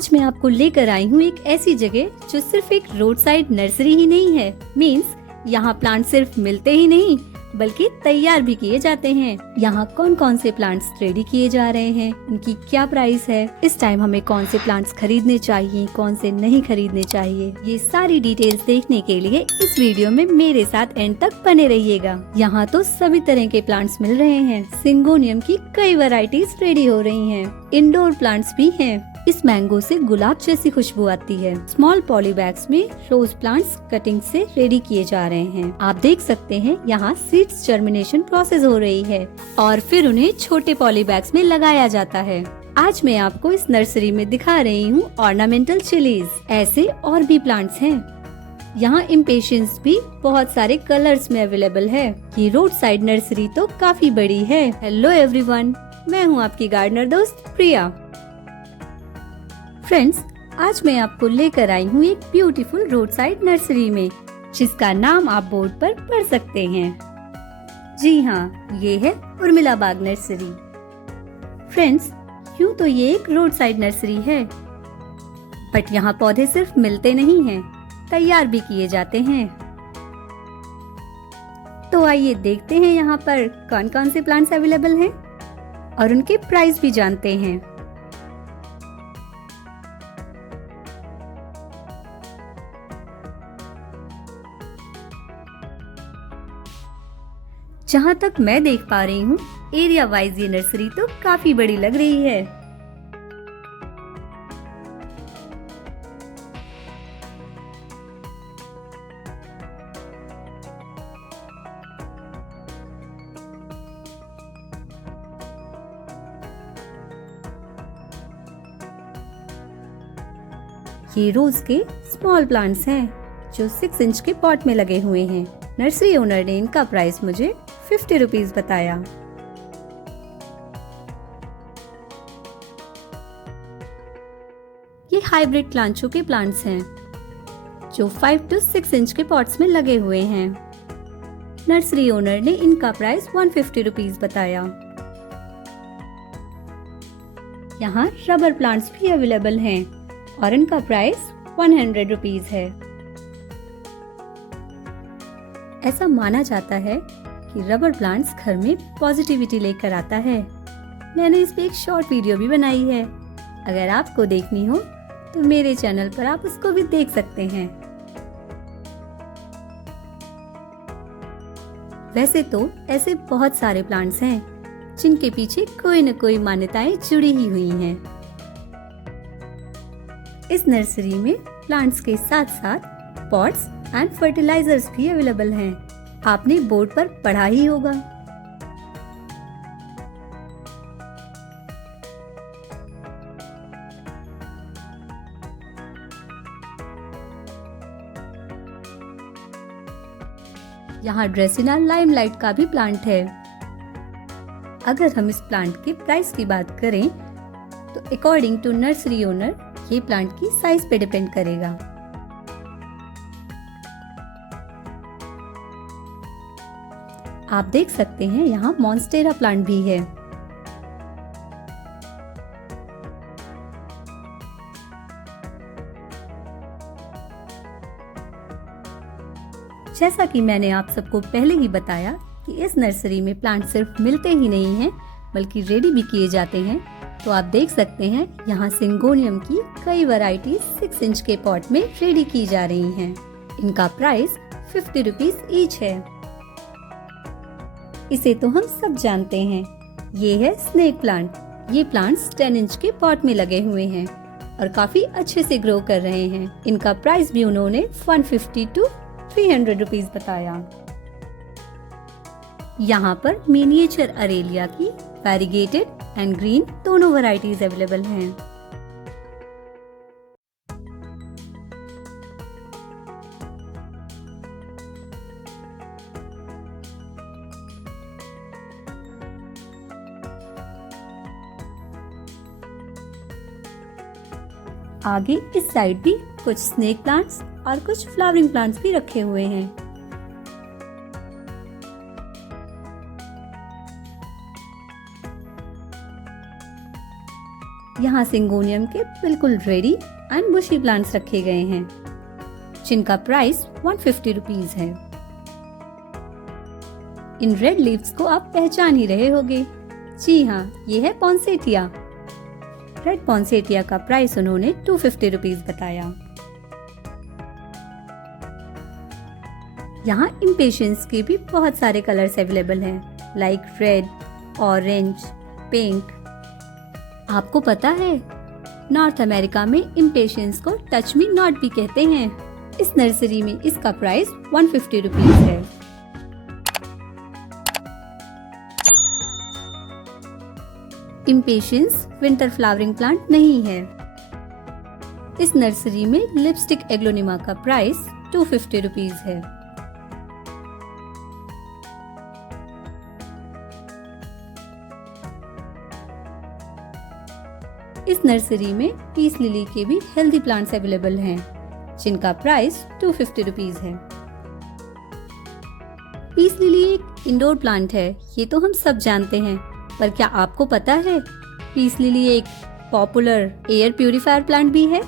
आज मैं आपको लेकर आई हूँ एक ऐसी जगह जो सिर्फ एक रोड साइड नर्सरी ही नहीं है। मीन्स यहाँ प्लांट सिर्फ मिलते ही नहीं बल्कि तैयार भी किए जाते हैं। यहाँ कौन कौन से प्लांट्स रेडी किए जा रहे हैं, उनकी क्या प्राइस है, इस टाइम हमें कौन से प्लांट्स खरीदने चाहिए, कौन से नहीं खरीदने चाहिए, ये सारी डिटेल्स देखने के लिए इस वीडियो में मेरे साथ एंड तक बने रहिएगा। यहाँ तो सभी तरह के प्लांट्स मिल रहे हैं। सिंगोनियम की कई वैरायटीज रेडी हो रही हैं। इंडोर प्लांट्स भी हैं। इस मैंगो से गुलाब जैसी खुशबू आती है। स्मॉल पॉली बैग्स में रोज प्लांट्स कटिंग से रेडी किए जा रहे हैं। आप देख सकते हैं यहाँ सीड्स जर्मिनेशन प्रोसेस हो रही है और फिर उन्हें छोटे पॉली बैग्स में लगाया जाता है। आज मैं आपको इस नर्सरी में दिखा रही हूँ ऑर्नामेंटल चिलीज। ऐसे और भी प्लांट्स हैं। यहाँ इम्पेशंस भी बहुत सारे कलर्स में अवेलेबल है। ये रोड साइड नर्सरी तो काफी बड़ी है। हेलो एवरीवन, मैं हूँ आपकी गार्डनर दोस्त प्रिया। फ्रेंड्स, आज मैं आपको लेकर आई हूँ एक ब्यूटीफुल रोड साइड नर्सरी में, जिसका नाम आप बोर्ड पर पढ़ सकते हैं। जी हाँ, ये है उर्मिला बाग नर्सरी। फ्रेंड्स, यूँ तो ये एक रोड साइड नर्सरी है, बट यहाँ पौधे सिर्फ मिलते नहीं हैं, तैयार भी किए जाते हैं। तो आइए देखते हैं यहाँ पर कौन कौन से प्लांट्स अवेलेबल हैं और उनके प्राइस भी जानते हैं। जहाँ तक मैं देख पा रही हूँ, एरिया वाइज ये नर्सरी तो काफी बड़ी लग रही है। ये रोज के स्मॉल प्लांट्स हैं जो 6 इंच के पॉट में लगे हुए हैं। नर्सरी ओनर ने इनका प्राइस मुझे 50 रुपीज बताया। ये हाइब्रिड प्लांचो के प्लांट्स हैं जो 5 to 6 इंच के पॉट्स में लगे हुए हैं। नर्सरी ओनर ने इनका प्राइस 150 रुपीज बताया। यहाँ रबर प्लांट्स भी अवेलेबल हैं और इनका प्राइस 100 रुपीज है। ऐसा माना जाता है कि रबर प्लांट्स घर में पॉजिटिविटी लेकर आता है। मैंने इस पे एक शॉर्ट वीडियो भी बनाई है। अगर आपको देखनी हो तो मेरे चैनल पर आप उसको भी देख सकते हैं। वैसे तो ऐसे बहुत सारे प्लांट्स हैं जिनके पीछे कोई न कोई मान्यताएं जुड़ी ही हुई हैं। इस नर्सरी में प्लांट्स के साथ साथ पॉट्स एंड फर्टिलाइजर्स भी अवेलेबल हैं। आपने बोर्ड पर पढ़ा ही होगा। यहाँ ड्रेसिना लाइमलाइट का भी प्लांट है। अगर हम इस प्लांट के प्राइस की बात करें तो अकॉर्डिंग टू नर्सरी ओनर ये प्लांट की साइज पे डिपेंड करेगा। आप देख सकते हैं यहाँ मॉन्स्टेरा प्लांट भी है। जैसा कि मैंने आप सबको पहले ही बताया कि इस नर्सरी में प्लांट सिर्फ मिलते ही नहीं हैं बल्कि रेडी भी किए जाते हैं। तो आप देख सकते हैं यहाँ सिंगोनियम की कई वैरायटीज 6 इंच के पॉट में रेडी की जा रही हैं। इनका प्राइस 50 रुपीज ईच है। इसे तो हम सब जानते हैं। ये है स्नेक प्लांट। ये प्लांट्स 10 इंच के पॉट में लगे हुए हैं और काफी अच्छे से ग्रो कर रहे हैं। इनका प्राइस भी उन्होंने 150 to 300 रुपीज बताया। यहाँ पर मिनिएचर अरेलिया की वैरीगेटेड एंड ग्रीन दोनों वैरायटीज अवेलेबल हैं। आगे इस साइड भी कुछ स्नेक प्लांट्स और कुछ फ्लावरिंग प्लांट्स भी रखे हुए हैं। यहाँ सिंगोनियम के बिल्कुल रेडी एंड बुशी प्लांट्स रखे गए हैं जिनका प्राइस 150 रुपीज है। इन रेड लीव्स को आप पहचान ही रहे होंगे। जी हाँ, ये है पॉन्सेटिया। रेड पॉन्सेटिया का प्राइस उन्होंने 250 रुपीज बताया। यहाँ इम्पेशंस के भी बहुत सारे कलर्स अवेलेबल हैं, लाइक रेड, ऑरेंज, पिंक। आपको पता है नॉर्थ अमेरिका में इम्पेशंस को टच मी नॉट भी कहते हैं। इस नर्सरी में इसका प्राइस 150 रुपीज है। इम्पेशंस विंटर फ्लावरिंग प्लांट नहीं है। इस नर्सरी में लिपस्टिक एग्लोनिमा का प्राइस 250 रुपीज है। इस नर्सरी में पीस लिली के भी हेल्दी प्लांट्स अवेलेबल हैं, जिनका प्राइस 250 रुपीज है। पीस लिली एक इंडोर प्लांट है, ये तो हम सब जानते हैं, पर क्या आपको पता है पीस लिली एक पॉपुलर एयर प्यूरिफायर प्लांट भी है?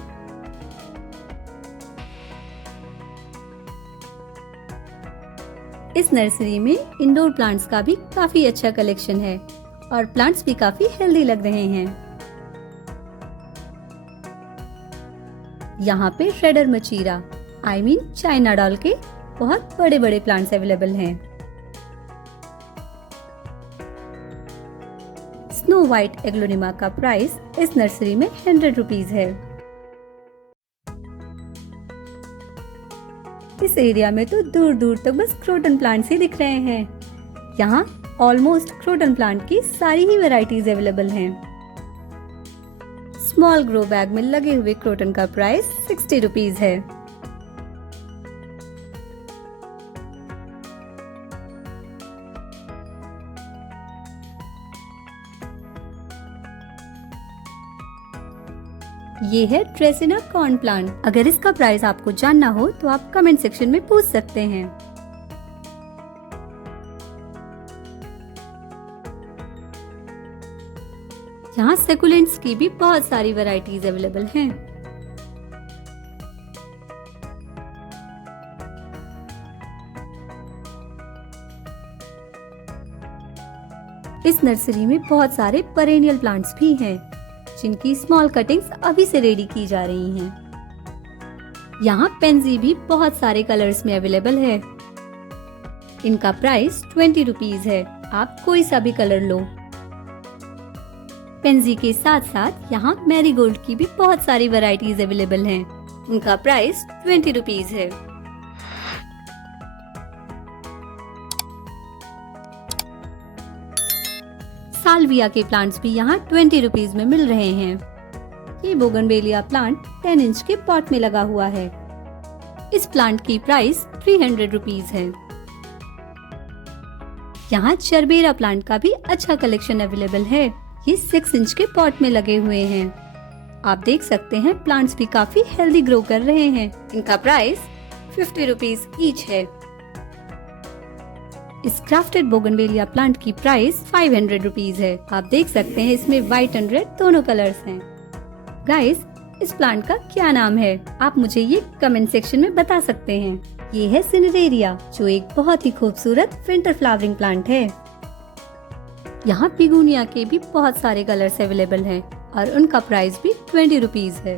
इस नर्सरी में इंडोर प्लांट्स का भी काफी अच्छा कलेक्शन है और प्लांट्स भी काफी हेल्दी लग रहे हैं। यहाँ पे रेडर मचीरा चाइना डॉल के बहुत बड़े बड़े प्लांट्स अवेलेबल हैं। स्नो व्हाइट एग्लोनिमा का प्राइस इस नर्सरी में 100 रुपीज है। इस एरिया में तो दूर दूर तक बस क्रोटन प्लांट्स ही दिख रहे हैं। यहाँ ऑलमोस्ट क्रोटन प्लांट की सारी ही वैरायटीज अवेलेबल हैं। स्मॉल ग्रो बैग में लगे हुए क्रोटन का प्राइस 60 रुपीज है। ये है ड्रेसिना कॉर्न प्लांट। अगर इसका प्राइस आपको जानना हो तो आप कमेंट सेक्शन में पूछ सकते हैं। यहाँ सेकुलेंट्स की भी बहुत सारी वैरायटीज अवेलेबल हैं। इस नर्सरी में बहुत सारे पेरेनियल प्लांट्स भी हैं, जिनकी स्मॉल कटिंग्स अभी से रेडी की जा रही हैं। यहाँ पेंजी भी बहुत सारे कलर्स में अवेलेबल है। इनका प्राइस 20 रुपीज है। आप कोई सा भी कलर लो। पेंजी के साथ साथ यहाँ मैरीगोल्ड की भी बहुत सारी वैरायटीज अवेलेबल हैं। उनका प्राइस 20 रुपीज है। साल्विया के प्लांट्स भी यहाँ 20 रुपीज में मिल रहे हैं। ये बोगनवेलिया प्लांट 10 इंच के पॉट में लगा हुआ है। इस प्लांट की प्राइस 300 रुपीज है। यहाँ चरबेरा प्लांट का भी अच्छा कलेक्शन अवेलेबल है। ये 6 इंच के पॉट में लगे हुए हैं। आप देख सकते हैं प्लांट्स भी काफी हेल्दी ग्रो कर रहे हैं। इनका प्राइस 50 रुपीज ईच है। इस क्राफ्टेड बोगनवेलिया प्लांट की प्राइस 500 रुपीज है। आप देख सकते हैं इसमें व्हाइट एंड रेड दोनों कलर्स हैं। गाइस, इस प्लांट का क्या नाम है? आप मुझे ये कमेंट सेक्शन में बता सकते हैं। ये है सिनेरेरिया, जो एक बहुत ही खूबसूरत विंटर फ्लावरिंग प्लांट है। यहाँ पिगुनिया के भी बहुत सारे कलर्स अवेलेबल हैं और उनका प्राइस भी 20 रुपीज है।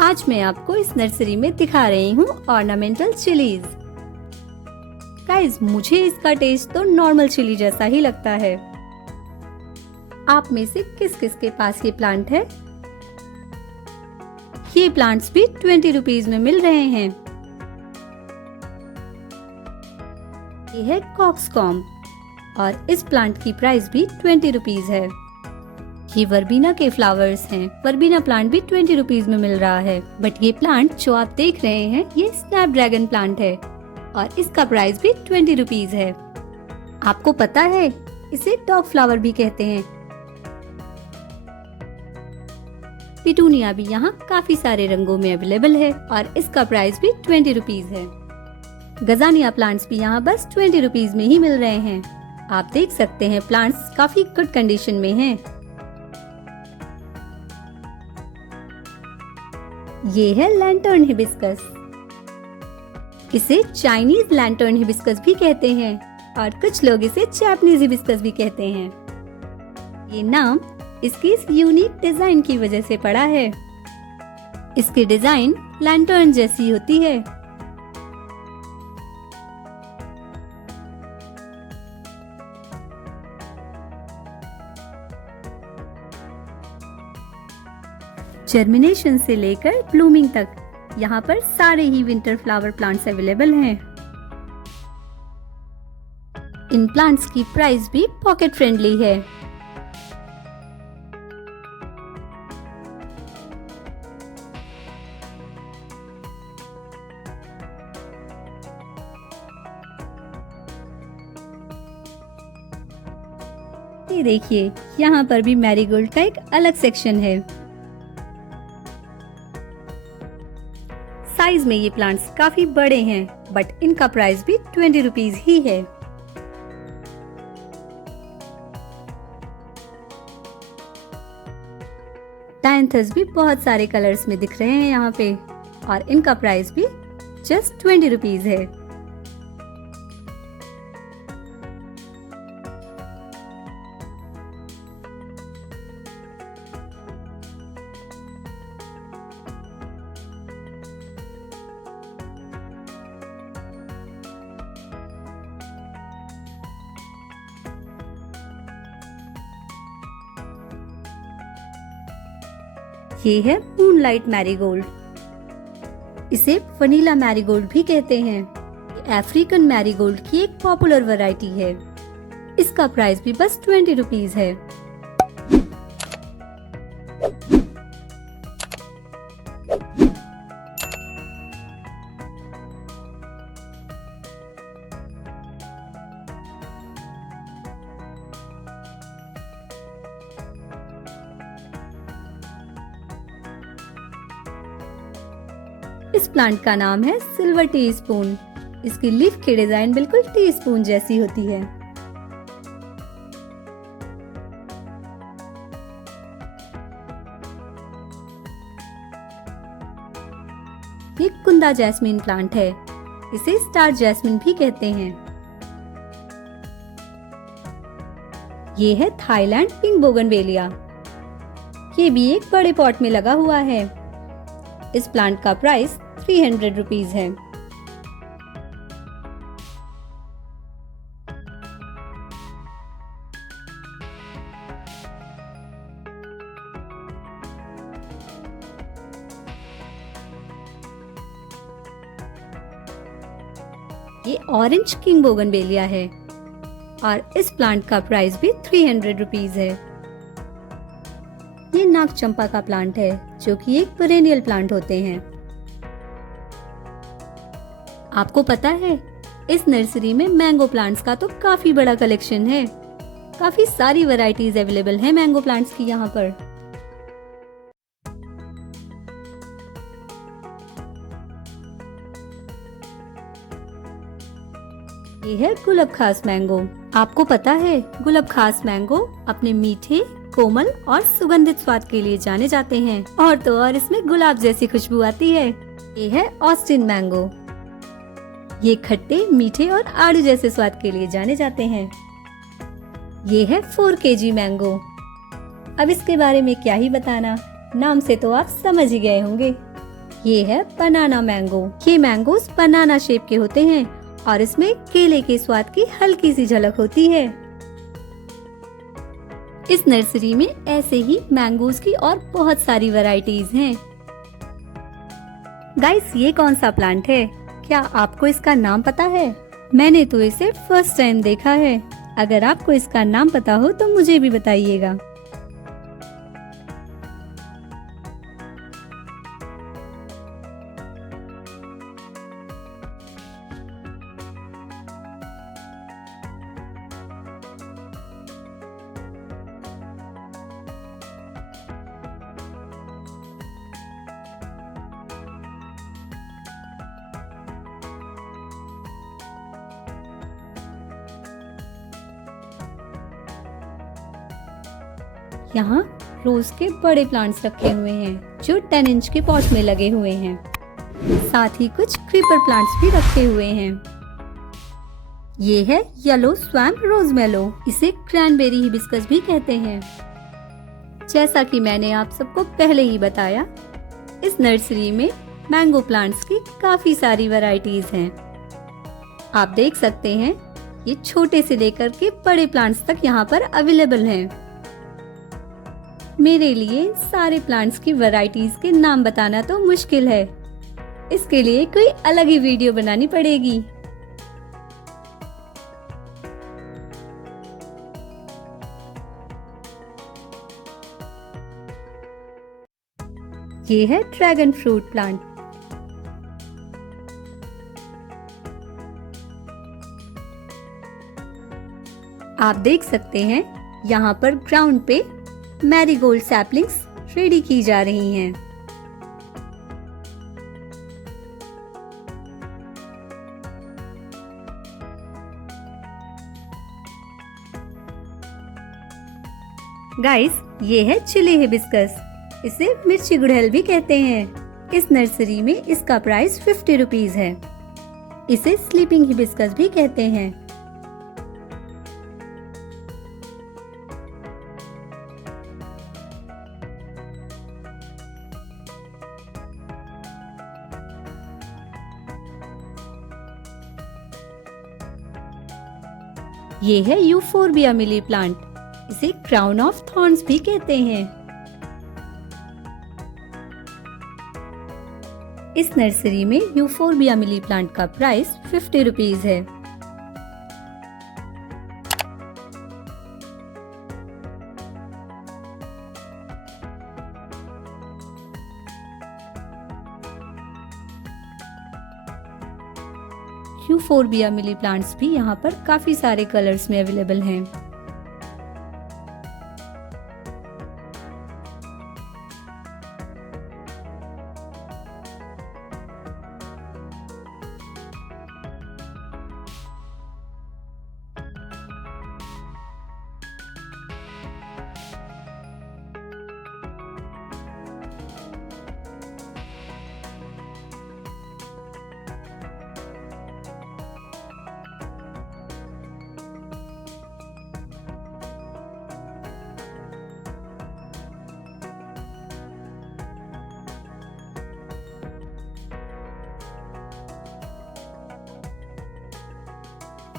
आज मैं आपको इस नर्सरी में दिखा रही हूँ ऑर्नामेंटल चिलीज। गाइस, मुझे इसका टेस्ट तो नॉर्मल चिली जैसा ही लगता है। आप में से किस किस के पास ये प्लांट है? ये प्लांट्स भी 20 रुपीज में मिल रहे हैं। ये है कॉक्सकॉम और इस प्लांट की प्राइस भी 20 रुपीज है। ये वर्बीना के फ्लावर्स हैं। वर्बीना प्लांट भी 20 रुपीज में मिल रहा है। बट ये प्लांट जो आप देख रहे हैं ये स्नैपड्रैगन प्लांट है और इसका प्राइस भी 20 रुपीज है। आपको पता है इसे डॉग फ्लावर भी कहते हैं। पिटूनिया भी यहाँ काफी सारे रंगों में अवेलेबल है और इसका प्राइस भी 20 रुपीज है। गजानिया प्लांट्स भी यहाँ बस 20 रुपीज में ही मिल रहे हैं। आप देख सकते हैं प्लांट्स काफी गुड कंडीशन में हैं। ये है लैंटर्न हिबिस्कस। इसे चाइनीज लैंटर्न हिबिस्कस भी कहते हैं और कुछ लोग इसे जापानीज हिबिस्कस भी कहते हैं। ये नाम इसकी इस यूनिक डिजाइन की वजह से पड़ा है। इसकी डिजाइन लैंटर्न जैसी होती है। जर्मिनेशन से लेकर ब्लूमिंग तक यहाँ पर सारे ही विंटर फ्लावर प्लांट्स अवेलेबल हैं। इन प्लांट्स की प्राइस भी पॉकेट फ्रेंडली है। ये देखिए, यहाँ पर भी मैरीगोल्ड का एक अलग सेक्शन है। साइज में ये प्लांट्स काफी बड़े हैं, बट इनका प्राइस भी 20 रुपीज ही है। डायंथस भी बहुत सारे कलर्स में दिख रहे हैं यहाँ पे, और इनका प्राइस भी जस्ट 20 रुपीज है। ये है मूनलाइट मैरीगोल्ड। इसे वनीला मैरीगोल्ड भी कहते हैं। ये अफ्रीकन मैरीगोल्ड की एक पॉपुलर वैरायटी है। इसका प्राइस भी बस 20 रुपीज है। इस प्लांट का नाम है सिल्वर टी स्पून। इसकी लीफ की डिजाइन बिल्कुल टी स्पून जैसी होती है। ये कुंदा जैस्मीन प्लांट है। इसे स्टार जैस्मिन भी कहते हैं। ये है थाईलैंड पिंक बोगनवेलिया। ये भी एक बड़े पॉट में लगा हुआ है। इस प्लांट का प्राइस 300 रुपीज है। ये ऑरेंज किंग बोगनवेलिया है और इस प्लांट का प्राइस भी 300 रुपीज है। ये नाग चंपा का प्लांट है, जो कि एक पेरेनियल प्लांट होते हैं। आपको पता है, इस नर्सरी में मैंगो प्लांट्स का तो काफी बड़ा कलेक्शन है। काफी सारी वैरायटीज अवेलेबल है मैंगो प्लांट्स की यहाँ पर। ये है गुलाब खास मैंगो। आपको पता है, गुलाब खास मैंगो अपने मीठे, कोमल और सुगंधित स्वाद के लिए जाने जाते हैं। और तो और इसमें गुलाब जैसी खुशबू आती है। ये है ऑस्टिन मैंगो। ये खट्टे, मीठे और आड़ू जैसे स्वाद के लिए जाने जाते हैं। ये है 4 kg मैंगो। अब इसके बारे में क्या ही बताना, नाम से तो आप समझ ही गए होंगे। ये है बनाना मैंगो। ये मैंगोस बनाना शेप के होते हैं और इसमें केले के स्वाद की हल्की सी झलक होती है। इस नर्सरी में ऐसे ही मैंगोज की और बहुत सारी वैरायटीज हैं। गाइस, ये कौन सा प्लांट है? क्या आपको इसका नाम पता है? मैंने तो इसे फर्स्ट टाइम देखा है। अगर आपको इसका नाम पता हो तो मुझे भी बताइएगा। यहाँ रोज के बड़े प्लांट्स रखे हुए हैं जो 10 इंच के पॉट में लगे हुए हैं। साथ ही कुछ क्रीपर प्लांट्स भी रखे हुए हैं। ये है येलो स्वैम्प रोजमेलो। इसे क्रैनबेरी हिबिस्कस भी कहते हैं। जैसा कि मैंने आप सबको पहले ही बताया, इस नर्सरी में मैंगो प्लांट्स की काफी सारी वैरायटीज हैं। आप देख सकते हैं ये छोटे से लेकर के बड़े प्लांट्स तक यहाँ पर अवेलेबल हैं। मेरे लिए सारे प्लांट्स की वैरायटीज के नाम बताना तो मुश्किल है। इसके लिए कोई अलग ही वीडियो बनानी पड़ेगी। ये है ड्रैगन फ्रूट प्लांट। आप देख सकते हैं यहाँ पर ग्राउंड पे मैरीगोल्ड सैपलिंग्स रेडी की जा रही हैं। गाइस, ये है चिली हिबिस्कस। इसे मिर्ची गुड़हल भी कहते हैं। इस नर्सरी में इसका प्राइस 50 रुपीज है। इसे स्लीपिंग हिबिस्कस भी कहते हैं। ये है यूफोर्बिया मिली प्लांट। इसे क्राउन ऑफ थॉर्न्स भी कहते हैं। इस नर्सरी में यूफोर्बिया मिली प्लांट का प्राइस 50 रुपीज है। यूफोर्बिया मिली प्लांट्स भी यहाँ पर काफी सारे कलर्स में अवेलेबल हैं।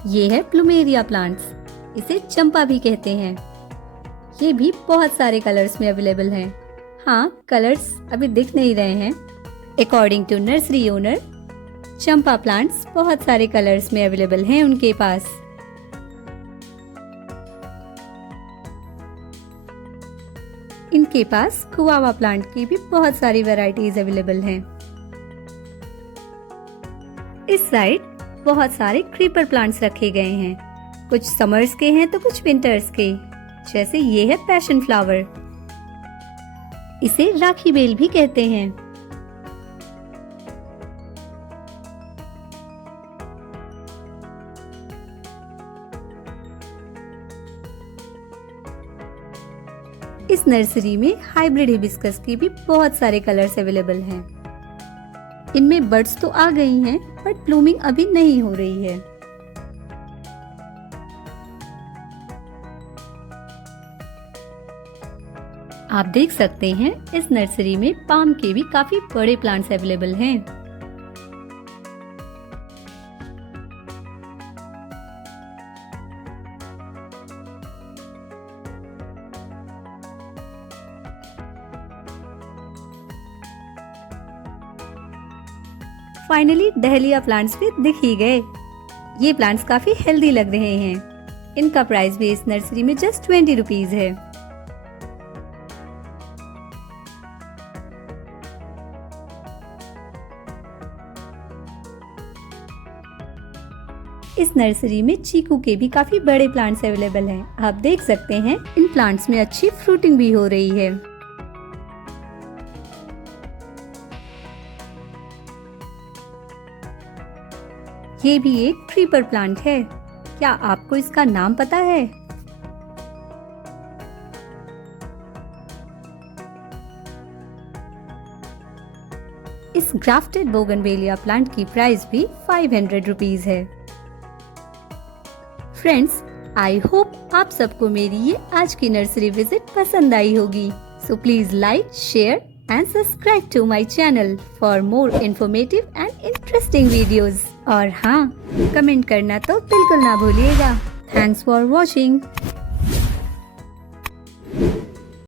ये है प्लूमेरिया प्लांट्स। इसे चंपा भी कहते हैं। ये भी बहुत सारे कलर्स में अवेलेबल हैं। हाँ, कलर्स अभी दिख नहीं रहे हैं। अकॉर्डिंग टू नर्सरी ओनर, चंपा प्लांट्स बहुत सारे कलर्स में अवेलेबल हैं उनके पास। इनके पास गुआवा प्लांट की भी बहुत सारी वैरायटीज अवेलेबल हैं। इस साइड बहुत सारे क्रीपर प्लांट्स रखे गए हैं। कुछ समर्स के हैं तो कुछ विंटर्स के। जैसे ये है पैशन फ्लावर। इसे राखी बेल भी कहते हैं। इस नर्सरी में हाइब्रिड हिबिस्कस की भी बहुत सारे कलर्स अवेलेबल हैं। इनमें बड्स तो आ गई हैं, बट ब्लूमिंग अभी नहीं हो रही है। आप देख सकते हैं इस नर्सरी में पाम के भी काफी बड़े प्लांट्स अवेलेबल हैं। फाइनली डहलिया प्लांट्स भी दिख ही गए। ये प्लांट्स काफी हेल्दी लग रहे हैं। इनका प्राइस भी इस नर्सरी में जस्ट 20 रुपीज है। इस नर्सरी में चीकू के भी काफी बड़े प्लांट्स अवेलेबल हैं। आप देख सकते हैं इन प्लांट्स में अच्छी फ्रूटिंग भी हो रही है। ये भी एक क्रीपर प्लांट है। क्या आपको इसका नाम पता है? इस ग्राफ्टेड बोगनवेलिया प्लांट की प्राइस भी 500 रुपीज है। फ्रेंड्स, आई होप आप सबको मेरी ये आज की नर्सरी विजिट पसंद आई होगी। So please like, share and subscribe to my channel for more informative and interesting videos। और हाँ, कमेंट करना तो बिल्कुल ना भूलिएगा। Thanks for watching।